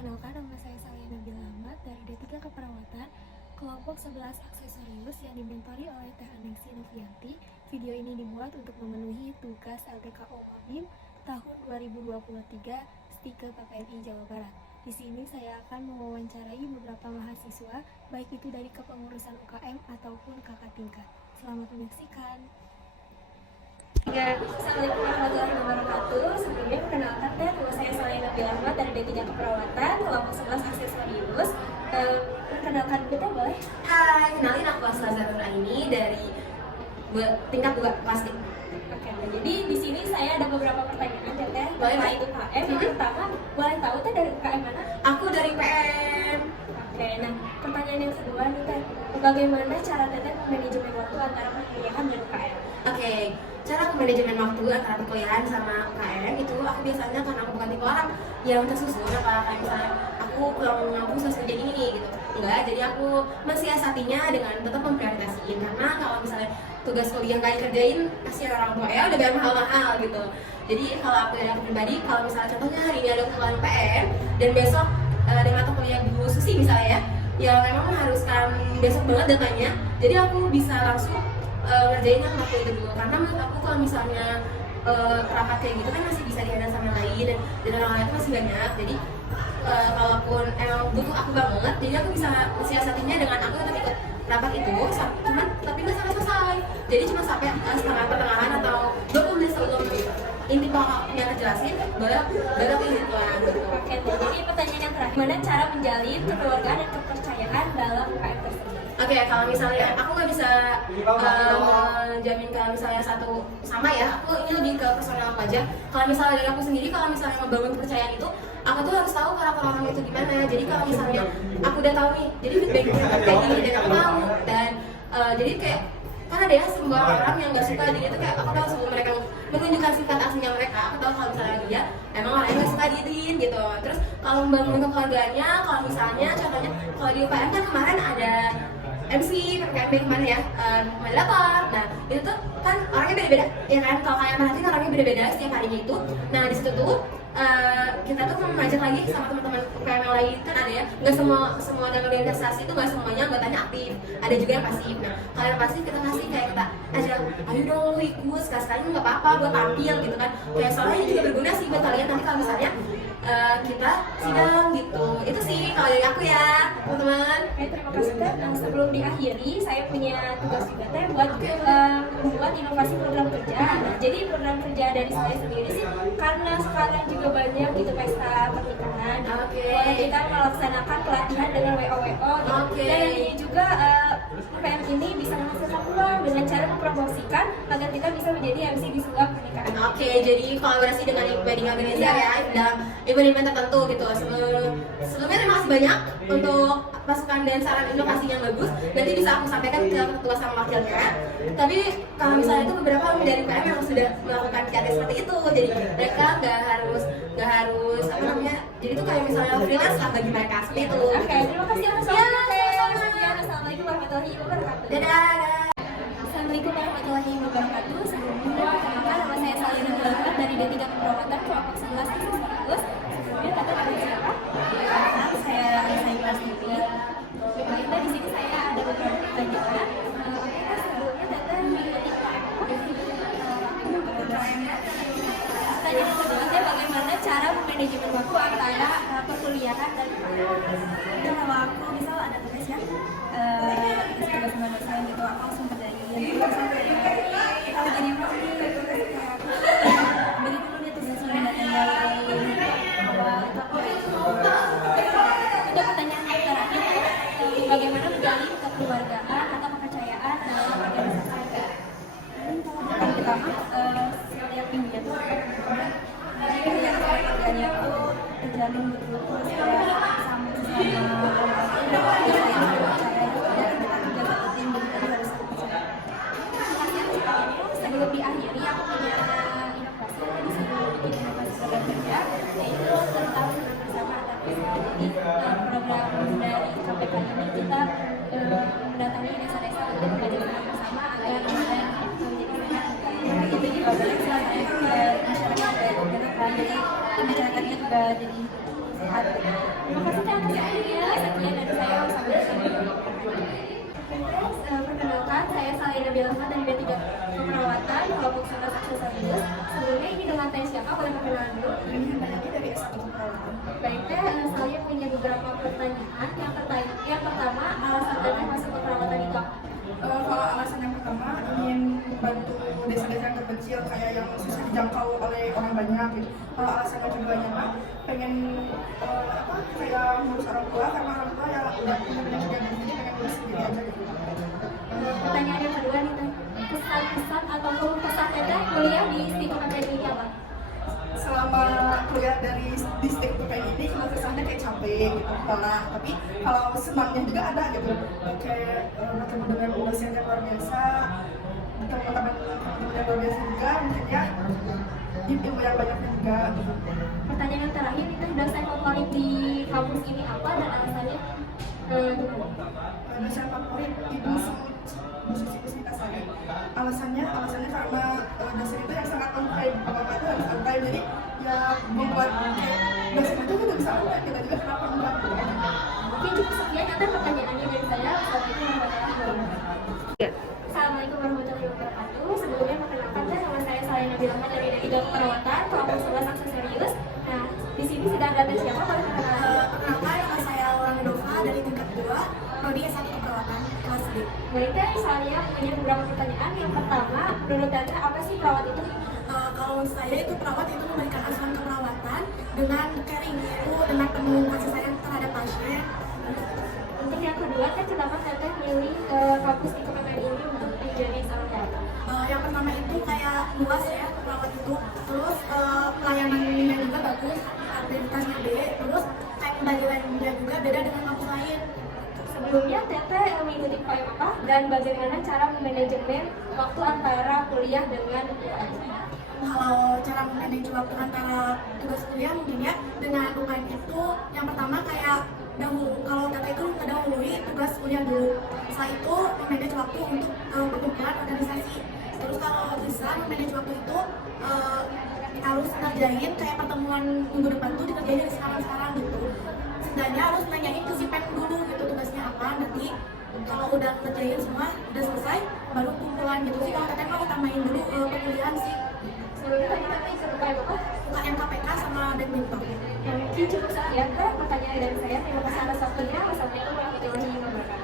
Perkenalkan, nama saya Salih Nabila Ahmad dari D3 Keperawatan, kelompok 11 Aksesorius yang dimentori oleh Teh Aningsi Novianti. Video ini dibuat untuk memenuhi tugas LDKO Mabim tahun 2023 STIKE PPNI Jawa Barat. Di sini saya akan mewawancarai beberapa mahasiswa, baik itu dari kepengurusan UKM ataupun kakak tingkat. Selamat menyaksikan. Assalamualaikum warahmatullahi wabarakatuh. Sebelumnya perkenalkan, nama saya Salih Nabila Ahmad dari D3 Keperawatan, kelompok 11 Aksesorius. Perkenalkan kita boleh? Hai, kenalin aku Aslaza Nuraini dari tingkat 2 plastik. Oke, jadi di sini saya ada beberapa pertanyaan Teteh terkait UKM. Yang pertama, boleh tahu Teh dari UKM mana? Aku dari PM. Oke, nah pertanyaan yang kedua nih Teh, bagaimana cara Teteh manajemen waktu antara perkuliahan dan UKM? Oke, cara aku manajemen waktu antara perkuliahan sama UKM itu aku biasanya karena aku bukan tipe orang yang tersusun apa kayak misalnya aku pulang ngampus langsung jadi ini gitu. Enggak, jadi aku mensiasatinya dengan tetap memprioritaskan karena kalau misalnya tugas kuliah yang kalian kerjain kasihan orang tua ya udah bayar mahal-mahal gitu. Jadi kalau aku dari aku pribadi, kalau misalnya contohnya hari ini ada kumpulan PM dan besok ada mata kuliah Bu Susi misalnya ya memang mengharuskan besok banget datanya, jadi aku bisa langsung ngerjain yang waktu itu dulu karena menurut aku kalau misalnya rapat kayak gitu kan masih bisa dihandle sama yang lain dan orang lain itu masih banyak, jadi kalaupun emang butuh aku banget jadi aku bisa mensiasatinya dengan aku tetap ikut rapat itu cuman tapi nggak sampai selesai, jadi cuma sampai setengah pertengahan atau 20 menit sebelum inti pokoknya ngejelasin baru aku izin pulang gitu. Oke, jadi pertanyaan yang terakhir, gimana cara menjalin kekeluargaan dan kepercayaan dalam UKM tersebut? Oke, kalau misalnya aku nggak bisa menjamin kalau misalnya satu sama ya, aku ini lebih ke personal aku aja. Kalau misalnya dari aku sendiri, kalau misalnya membangun kepercayaan itu, aku tuh harus tahu karakter orang itu gimana. Jadi kalau misalnya aku udah tahu nih, jadi feedbacknya kayak gini dan aku tahu dan jadi kayak kan ada ya semua orang yang nggak suka, jadi itu kayak aku tahu sebelum mereka menunjukkan sifat aslinya mereka, aku tahu kalau misalnya dia emang orang yang nggak suka diitin gitu. Terus kalau membangun kekeluargaannya, kalau misalnya contohnya kalau di UPM kan kemarin ada MC PPKMB kemarin ya, moderator. Nah itu tuh kan orangnya beda-beda ya kan, kalau kalian perhatiin orangnya beda-beda setiap harinya itu. Nah di situ tuh kita tuh mengajak lagi sama teman-teman UKM yang lain, kan ada ya, nggak semua dalam organisasi itu nggak semuanya anggotanya aktif, ada juga yang pasif. Nah kalian pasif kita kasih kayak kita ajak, ayo dong lu ikut sekali nggak apa-apa buat tampil gitu kan, kayak soalnya ini juga berguna sih buat kalian nanti kalau misalnya kita sidang gitu. Itu sih kalau dari aku ya teman-teman. Oke, terima kasih Teh. Nah, sebelum diakhiri, saya punya tugas juga Teh buat membuat inovasi program kerja. Nah, jadi program kerja dari saya sendiri sih, karena sekarang juga banyak gitu pesta pernikahan. Boleh kita melaksanakan pelatihan dengan WO-WO gitu. Dan ini juga UPM ini bisa menghasilkan uang dengan cara mempromosikan agar kita bisa menjadi MC di sebuah pernikahan. Oke, jadi kolaborasi dengan wedding organizer ya dalam event-event tertentu gitu. Sebelumnya terima kasih banyak untuk masukan dan saran inovasi yang bagus. Nanti bisa aku sampaikan ke ketua sama wakilnya. Tapi kalau misalnya itu beberapa dari UPM yang sudah melakukan kegiatan seperti itu, jadi mereka nggak harus apa namanya. Jadi itu kayak misalnya freelance lah bagi mereka seperti itu. Oke, terima kasih atas waktunya. Assalamualaikum warahmatullahi wabarakatuh. Dadah. Assalamualaikum warahmatullahi wabarakatuh. Sebelumnya perkenalkan, nama saya Salih Nabila Ahmad dari D3 Keperawatan kelompok 11 Aksesorius. Sebelumnya Tete nama siapa? Saya Anissa Ikhlas TV. Baiklah, di sini saya ada beberapa pertanyaan. Apakah sebelumnya Tete mengikuti UKM? Pertanyaan kedua, Tete, bagaimana cara memanajemen waktu antara perkuliahan dan UKM? Kalau aku misal ada tugas ya, tugas sama dosen gitu, aku langsung kerjain. Kalau jadi yang mau nih, beri dulu dia tugasnya datang dari awal itu aku Untuk pertanyaan yang terakhir, bagaimana menjalin kekeluargaan atau kepercayaan dalam organisasi? yang pertama, setiap minggunya tuh keluarganya tuh terjalin betul-betul sama Sebelum diakhiri, aku punya inovasi tadi sebelum bikin inovasi program kerja, yaitu tentang senam bersama antar desa. Jadi program dari KPK ini kita mendatangi desa-desa untuk belajar senam bersama agar kita menjadi sehat. itu juga banyak sih masyarakat juga enak kan, jadi masyarakatnya juga jadi sehat. Terima kasih Kak atas waktunya. Sekian dari saya. Sampai jumpa. Perkenalkan, saya Salih Nabila Ahmad dari B3 Keperawatan, kelompok 11 Aksesorius. Sebelumnya ini dengan teh siapa? Boleh perkenalan dulu? Ini banyak dari S1 keperawatan. Baik teh, saya punya beberapa pertanyaan. Yang pertama, alasan teteh masuk keperawatan itu apa? Kalau alasan yang pertama ingin bantu desa-desa yang terpencil kayak yang susah dijangkau oleh orang banyak gitu. Kalau alasan yang keduanya mah pengen kayak ngurus orang tua karena orang tua ya udah punya banyak kegiatan jadi pengen ngurus sendiri aja gitu. Pertanyaan yang kedua nih teh, kesan-kesan atau keluh kesah teteh kuliah di Istiqomah ini apa? Selama kuliah dari distrik kayak ini cuma kesannya kayak capek gitu, lelah. Tapi kalau senangnya juga ada gitu, kayak bertemu dengan dosen yang luar biasa, bertemu teman-teman yang luar biasa juga, mungkin ya ilmu yang banyaknya juga gitu. Pertanyaan yang terakhir itu dosen favorit di kampus ini apa dan alasannya? Dosen favorit Ibu Susi Puspitasari. Alasannya karena dosen itu yang sangat on time, apa-apa itu harus on time, jadi ya membuat dosen itu juga bisa on time, kita juga kenapa enggak gitu aja. Mungkin cukup sekian atas pertanyaannya dari saya. Assalamualaikum warahmatullahi wabarakatuh. Sebelumnya perkenalkan saya nama saya Salih Nabila Ahmad dari D3 Keperawatan, kelompok 11 Aksesorius. Nah, di sini sudah ada tes siapa? Boleh perkenalan? Perkenalkan, nama saya Lani Dova dari tingkat 2, prodi S1 Keperawatan, kelas D. Baik teh, saya punya beberapa pertanyaan. Yang pertama, menurut Tete apa sih perawat itu? Kalau menurut saya itu perawat itu memberikan asuhan keperawatan dengan caring, yaitu dengan penuh kasih sayang terhadap pasien. Untuk yang kedua, teh kenapa Teteh milih kampus di Kementerian ini untuk menjadi seorang perawat? Yang pertama itu kayak luas ya perawat itu, terus pelayanannya juga bagus, aktivitasnya B, terus kayak pembelajarannya juga beda dengan kampus lain. Sebelumnya Teteh mengikuti UKM apa dan bagaimana cara memanajemen waktu antara kuliah dengan UKM? Kalau cara memanage waktu antara tugas kuliah mungkin ya dengan UKM itu yang pertama kayak kalau Tata itu mendahului tugas kuliah dulu. Setelah itu memanage waktu untuk perkumpulan organisasi. Terus kalau bisa memanage waktu itu harus ngerjain kayak pertemuan minggu depan tuh dikerjain dari sekarang gitu. Setidaknya harus nanyain ke si pen dulu gitu tugasnya apa, nanti kalau udah ngerjain semua udah selesai baru kumpulan gitu sih. Kalau Tata mau utamain dulu perkuliahan sih. Sebelumnya tadi Teteh ikut UKM apa? UKM KPK sama badminton. Mungkin cukup sekian Teh pertanyaan dari saya. Terima kasih atas waktunya. Wassalamualaikum warahmatullahi wabarakatuh.